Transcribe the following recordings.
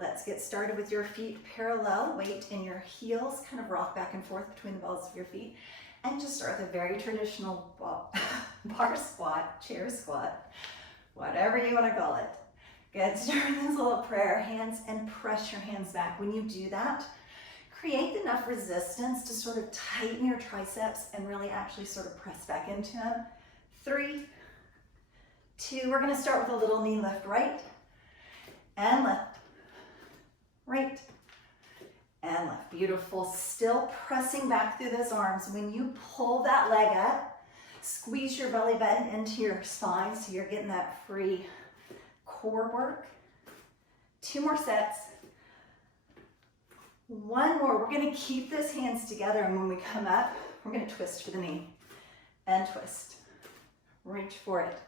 let's get started with your feet parallel, weight in your heels, kind of rock back and forth between the balls of your feet, and just start with a very traditional bar squat, chair squat, whatever you want to call it. Good, start with this little prayer hands and press your hands back. When you do that, create enough resistance to sort of tighten your triceps and really actually sort of press back into them. 3, 2, we're going to start with a little knee lift, right? And left, right, and left. Beautiful. Still pressing back through those arms. When you pull that leg up, squeeze your belly button into your spine so you're getting that free core work. 2 more sets. 1 more. We're going to keep those hands together, and when we come up, we're going to twist for the knee and twist. Reach for it.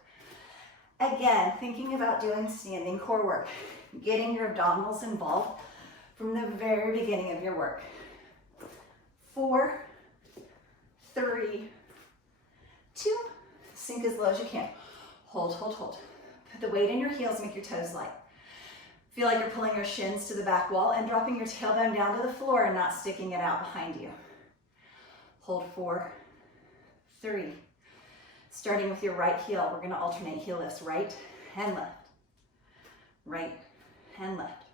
Again, thinking about doing standing core work. Getting your abdominals involved from the very beginning of your work. 4, 3, 2, sink as low as you can. Hold, hold, hold. Put the weight in your heels, make your toes light. Feel like you're pulling your shins to the back wall and dropping your tailbone down to the floor and not sticking it out behind you. Hold 4, 3. Starting with your right heel, we're going to alternate heel lifts, right and left. Right and left.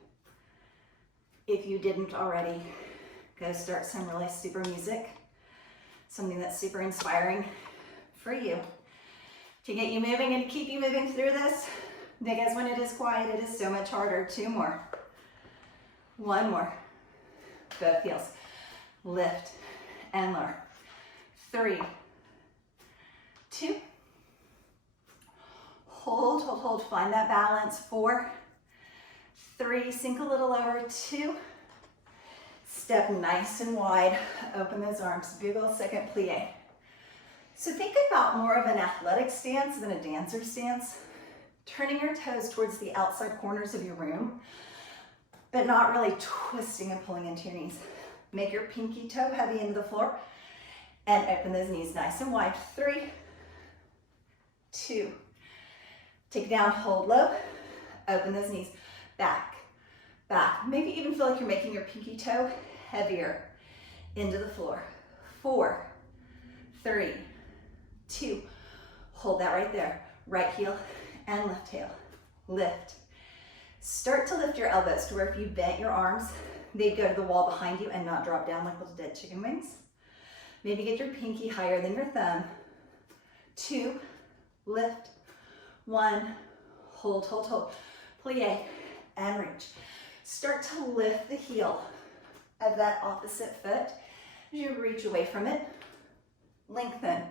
If you didn't already, go start some really super music, something that's super inspiring for you to get you moving and to keep you moving through this, because when it is quiet, it is so much harder. 2 more. 1 more. Both heels. Lift and lower. 3, 2. Hold, hold, hold. Find that balance. 4, 3, sink a little over. 2, step nice and wide. Open those arms. Big ol' second plie. So think about more of an athletic stance than a dancer stance. Turning your toes towards the outside corners of your room, but not really twisting and pulling into your knees. Make your pinky toe heavy into the floor and open those knees nice and wide. 3, 2, take it down, hold low, open those knees, back, back. Maybe even feel like you're making your pinky toe heavier into the floor. 4, 3, 2, hold that right there. Right heel and left heel. Lift. Start to lift your elbows to where if you bent your arms, they'd go to the wall behind you and not drop down like little dead chicken wings. Maybe get your pinky higher than your thumb. 2, lift. 1, hold, hold, hold. Plie and reach. Start to lift the heel of that opposite foot as you reach away from it. Lengthen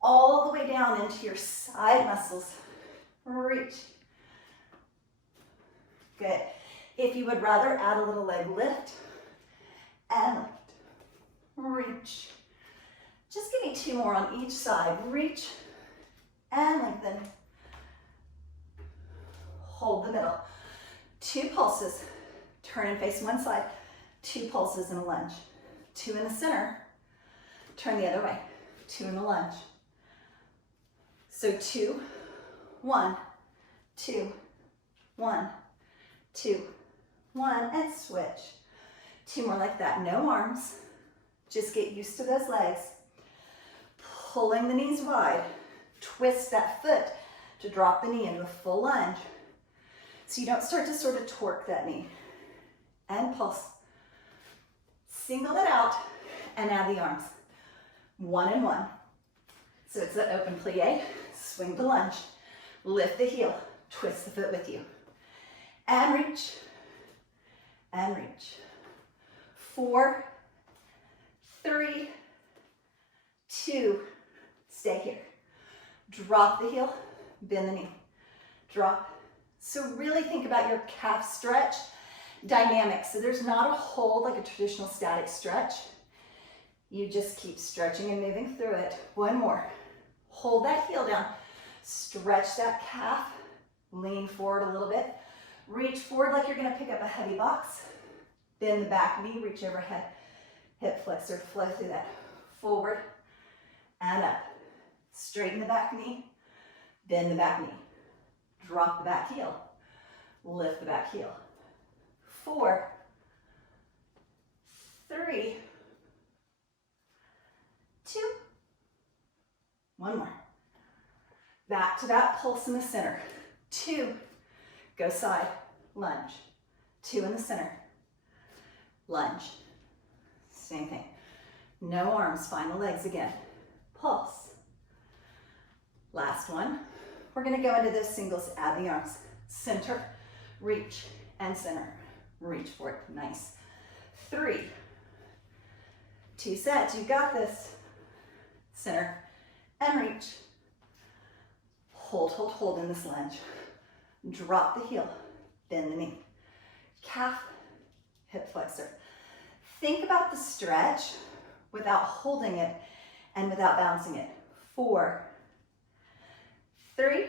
all the way down into your side muscles. Reach. Good. If you would rather add a little leg lift and lift. Reach. Just give me 2 more on each side. Reach and lengthen. Hold the middle. 2 pulses. Turn and face one side. 2 pulses in a lunge. 2 in the center. Turn the other way. 2 in the lunge. So 2, 1, 2, 1, 2, 1, and switch. 2 more like that. No arms. Just get used to those legs. Pulling the knees wide. Twist that foot to drop the knee into a full lunge. So you don't start to sort of torque that knee. And pulse. Single it out and add the arms. 1 and 1. So it's that open plie, swing to lunge, lift the heel, twist the foot with you. And reach, and reach. 4, 3, 2, stay here. Drop the heel, bend the knee, drop. So really think about your calf stretch dynamic. So there's not a hold like a traditional static stretch. You just keep stretching and moving through it. 1 more. Hold that heel down. Stretch that calf. Lean forward a little bit. Reach forward like you're going to pick up a heavy box. Bend the back knee, reach overhead. Hip flexor, flow through that. Forward and up. Straighten the back knee. Bend the back knee. Drop the back heel. Lift the back heel. 4, 3, 2, one more. Back to that pulse in the center. 2, go side, lunge. 2 in the center, lunge. Same thing. No arms, find the legs again. Pulse. Last one. We're gonna go into those singles, add the arms. Center, reach, and center. Reach for it, nice. 3, 2 sets, you got this. Center and reach. Hold, hold, hold in this lunge. Drop the heel, bend the knee. Calf, hip flexor. Think about the stretch without holding it and without bouncing it. 4, 3,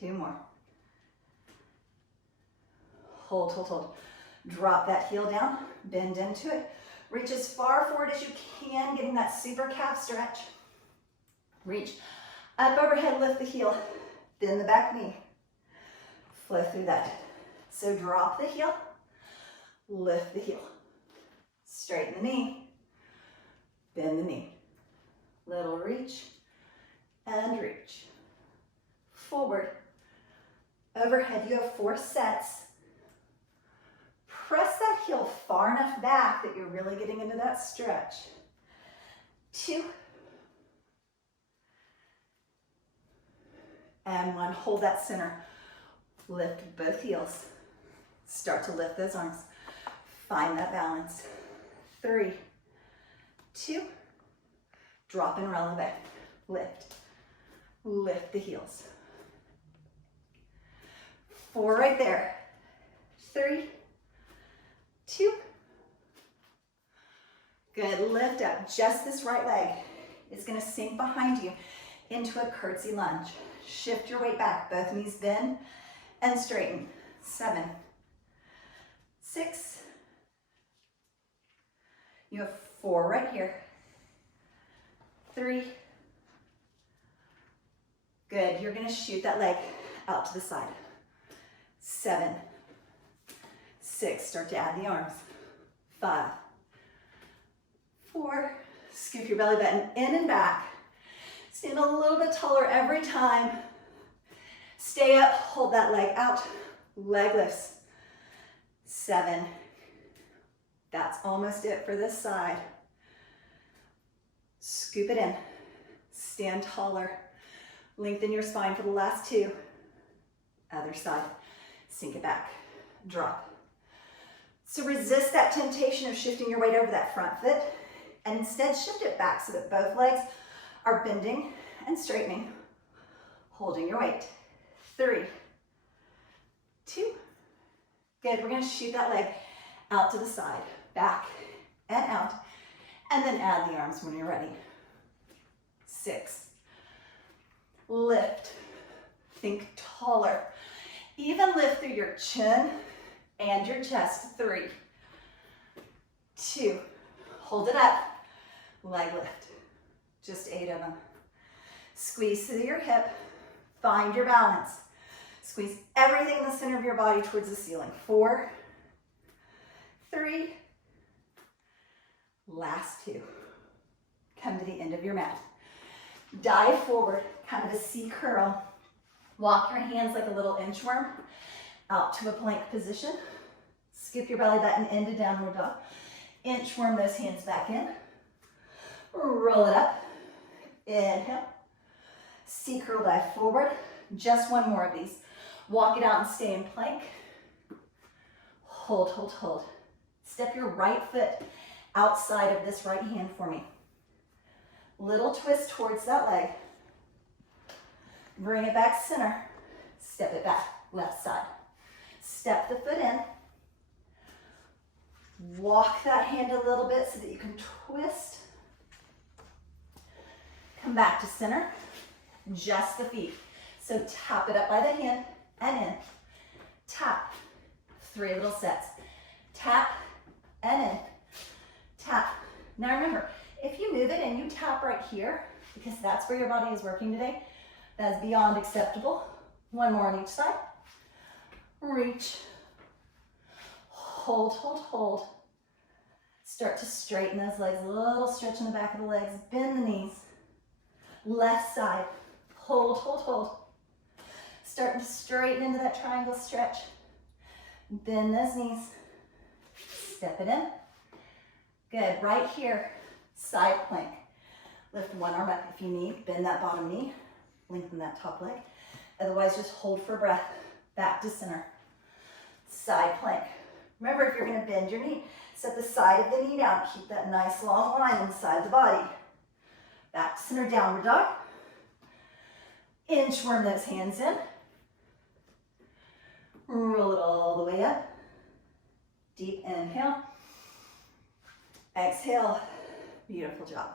2 more. Hold, hold, hold. Drop that heel down, bend into it. Reach as far forward as you can, getting that super calf stretch. Reach up overhead, lift the heel, bend the back knee. Flow through that. So drop the heel, lift the heel. Straighten the knee, bend the knee. Little reach and reach. Forward, overhead, you have 4 sets. Press that heel far enough back that you're really getting into that stretch. 2, and 1. Hold that center. Lift both heels. Start to lift those arms. Find that balance. 3, 2, drop and releve. Lift. Lift the heels. 4 right there. 3, 2. Good, lift up. Just this right leg is gonna sink behind you into a curtsy lunge. Shift your weight back, both knees bend and straighten. 7, 6, you have 4 right here. 3, good, you're gonna shoot that leg out to the side. 7, 6, start to add the arms. 5, 4, scoop your belly button in and back. Stand a little bit taller every time. Stay up, hold that leg out, leg lifts. 7, that's almost it for this side. Scoop it in, stand taller. Lengthen your spine for the last 2. Other side, sink it back, drop. So resist that temptation of shifting your weight over that front foot and instead shift it back so that both legs are bending and straightening, holding your weight. 3, 2, good. We're gonna shoot that leg out to the side, back and out, and then add the arms when you're ready. 6, lift, think taller. Even lift through your chin and your chest. 3, 2, hold it up, leg lift. Just 8 of them. Squeeze through your hip, find your balance. Squeeze everything in the center of your body towards the ceiling. 4, 3, last 2. Come to the end of your mat. Dive forward, kind of a C curl. Walk your hands like a little inchworm out to a plank position. Skip your belly button into downward dog. Inchworm those hands back in. Roll it up. Inhale. C curl, dive forward. Just 1 more of these. Walk it out and stay in plank. Hold, hold, hold. Step your right foot outside of this right hand for me. Little twist towards that leg. Bring it back center. Step it back, left side. Step the foot in. Walk that hand a little bit so that you can twist. Come back to center. Just the feet. So tap it up by the hand and in. Tap. 3 little sets. Tap and in. Tap. Now remember, if you move it and you tap right here, because that's where your body is working today, that's beyond acceptable. 1 more on each side. Reach, hold, hold, hold. Start to straighten those legs, a little stretch in the back of the legs, bend the knees. Left side, hold, hold, hold. Start to straighten into that triangle stretch. Bend those knees, step it in. Good, right here, side plank. Lift one arm up if you need, bend that bottom knee, lengthen that top leg. Otherwise, just hold for breath, back to center. Side plank. Remember, if you're gonna bend your knee, set the side of the knee down. Keep that nice long line on the side of the body. Back to center, downward dog. Inchworm those hands in. Roll it all the way up. Deep inhale. Exhale. Beautiful job.